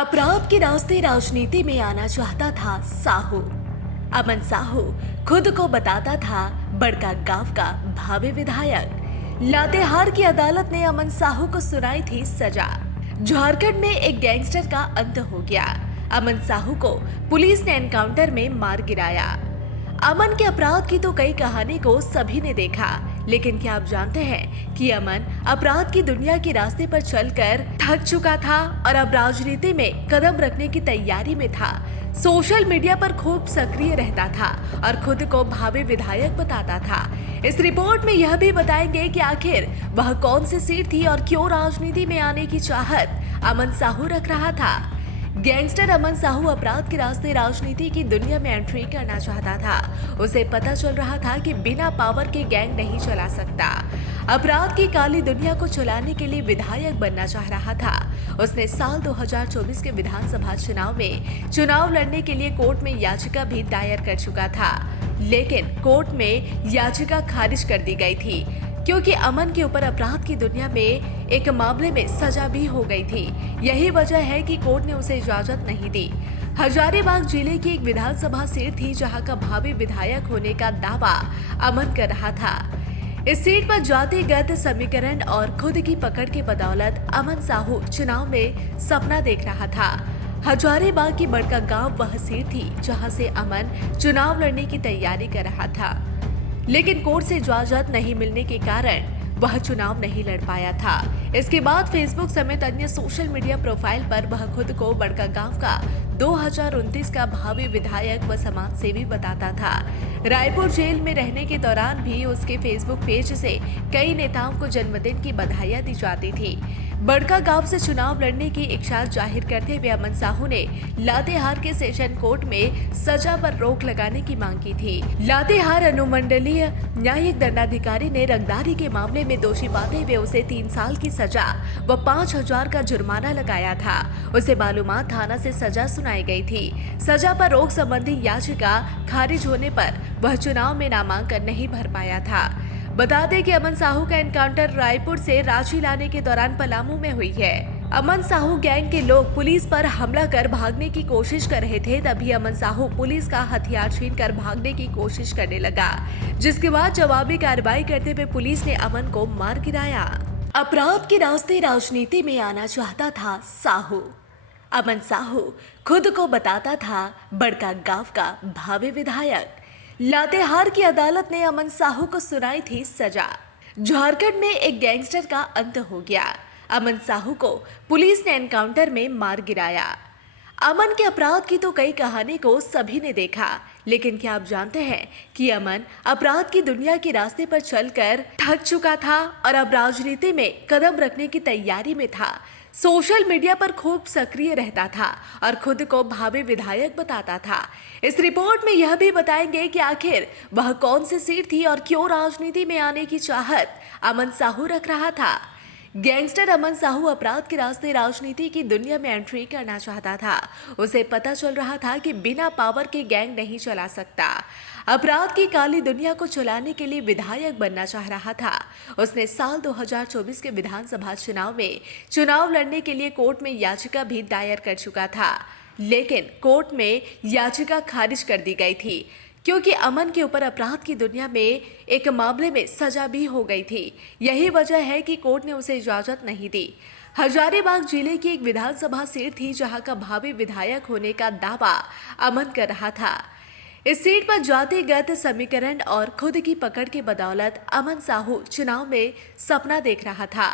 अपराध के रास्ते राजनीति में आना चाहता था साहू। अमन साहू खुद को बताता था बड़का गांव का भावी विधायक। लातेहार की अदालत ने अमन साहू को सुनाई थी सजा। झारखंड में एक गैंगस्टर का अंत हो गया। अमन साहू को पुलिस ने एनकाउंटर में मार गिराया। अमन के अपराध की तो कई कहानी को सभी ने देखा, लेकिन क्या आप जानते हैं कि अमन अपराध की दुनिया के रास्ते पर चलकर थक चुका था और अब राजनीति में कदम रखने की तैयारी में था। सोशल मीडिया पर खूब सक्रिय रहता था और खुद को भावी विधायक बताता था। इस रिपोर्ट में यह भी बताएंगे कि आखिर वह कौन सी सीट थी और क्यों राजनीति में आने की चाहत अमन साहू रख रहा था। गैंगस्टर अमन साहू अपराध के रास्ते राजनीति की दुनिया में एंट्री करना चाहता था। उसे पता चल रहा था कि बिना पावर के गैंग नहीं चला सकता। अपराध की काली दुनिया को चलाने के लिए विधायक बनना चाह रहा था। उसने साल 2024 के विधानसभा चुनाव में चुनाव लड़ने के लिए कोर्ट में याचिका भी दायर कर चुका था, लेकिन कोर्ट में याचिका खारिज कर दी गई थी क्योंकि अमन के ऊपर अपराध की दुनिया में एक मामले में सजा भी हो गई थी। यही वजह है कि कोर्ट ने उसे इजाजत नहीं दी। हजारीबाग जिले की एक विधानसभा सीट थी जहां का भावी विधायक होने का दावा अमन कर रहा था। इस सीट पर जातिगत समीकरण और खुद की पकड़ के बदौलत अमन साहू चुनाव में सपना देख रहा था। हजारीबाग की बड़का गांव वह सीट थी जहां से अमन चुनाव लड़ने की तैयारी कर रहा था, लेकिन कोर्ट से इजाजत नहीं मिलने के कारण वह चुनाव नहीं लड़ पाया था। इसके बाद फेसबुक समेत अन्य सोशल मीडिया प्रोफाइल पर वह खुद को बड़का गांव का 2029 का भावी विधायक व समाज सेवी बताता था। रायपुर जेल में रहने के दौरान भी उसके फेसबुक पेज से कई नेताओं को जन्मदिन की बधाइयां दी जाती थी। बड़का गांव से चुनाव लड़ने की इच्छा जाहिर करते हुए अमन साहू ने लातेहार के सेशन कोर्ट में सजा पर रोक लगाने की मांग की थी। लातेहार अनुमंडलीय न्यायिक दंडाधिकारी ने रंगदारी के मामले में दोषी पाते हुए उसे 3 साल की सजा व 5,000 का जुर्माना लगाया था। उसे मालूमात थाना से सजा सुनाई गई थी। सजा पर रोक संबंधी याचिका खारिज होने पर वह चुनाव में नामांकन नहीं भर पाया था। बता दें कि अमन साहू का एनकाउंटर रायपुर से रांची लाने के दौरान पलामू में हुई है। अमन साहू गैंग के लोग पुलिस पर हमला कर भागने की कोशिश कर रहे थे, तभी अमन साहू पुलिस का हथियार छीनकर भागने की कोशिश करने लगा, जिसके बाद जवाबी कार्रवाई करते हुए पुलिस ने अमन को मार गिराया। अपराध के रास्ते राजनीति में आना चाहता था साहू। अमन साहू खुद को बताता था बड़का गांव का भावी विधायक। लातेहार की अदालत ने अमन साहू को सुनाई थी सजा। झारखंड में एक गैंगस्टर का अंत हो गया। अमन साहू को पुलिस ने एनकाउंटर में मार गिराया। अमन के अपराध की तो कई कहानी को सभी ने देखा, लेकिन क्या आप जानते हैं कि अमन अपराध की दुनिया के रास्ते पर चलकर थक चुका था और अब राजनीति में कदम रखने की तैयारी में था। सोशल मीडिया पर खूब सक्रिय रहता था और खुद को भावी विधायक बताता था। इस रिपोर्ट में यह भी बताएंगे कि आखिर वह कौन सी सीट थी और क्यों राजनीति में आने की चाहत अमन साहू रख रहा था। गैंगस्टर अमन साहू अपराध के रास्ते राजनीति की दुनिया में एंट्री करना चाहता था। उसे पता चल रहा था कि बिना पावर के गैंग नहीं चला सकता। अपराध की काली दुनिया को चलाने के लिए विधायक बनना चाह रहा था। उसने साल 2024 के विधानसभा चुनाव में चुनाव लड़ने के लिए कोर्ट में याचिका भी दायर कर चुका था, लेकिन कोर्ट में याचिका खारिज कर दी गई थी क्योंकि अमन के ऊपर अपराध की दुनिया में एक मामले में सजा भी हो गई थी। यही वजह है कि कोर्ट ने उसे इजाजत नहीं दी। हजारीबाग जिले की एक विधानसभा सीट थी जहां का भावी विधायक होने का दावा अमन कर रहा था। इस सीट पर जातिगत समीकरण और खुद की पकड़ के बदौलत अमन साहू चुनाव में सपना देख रहा था।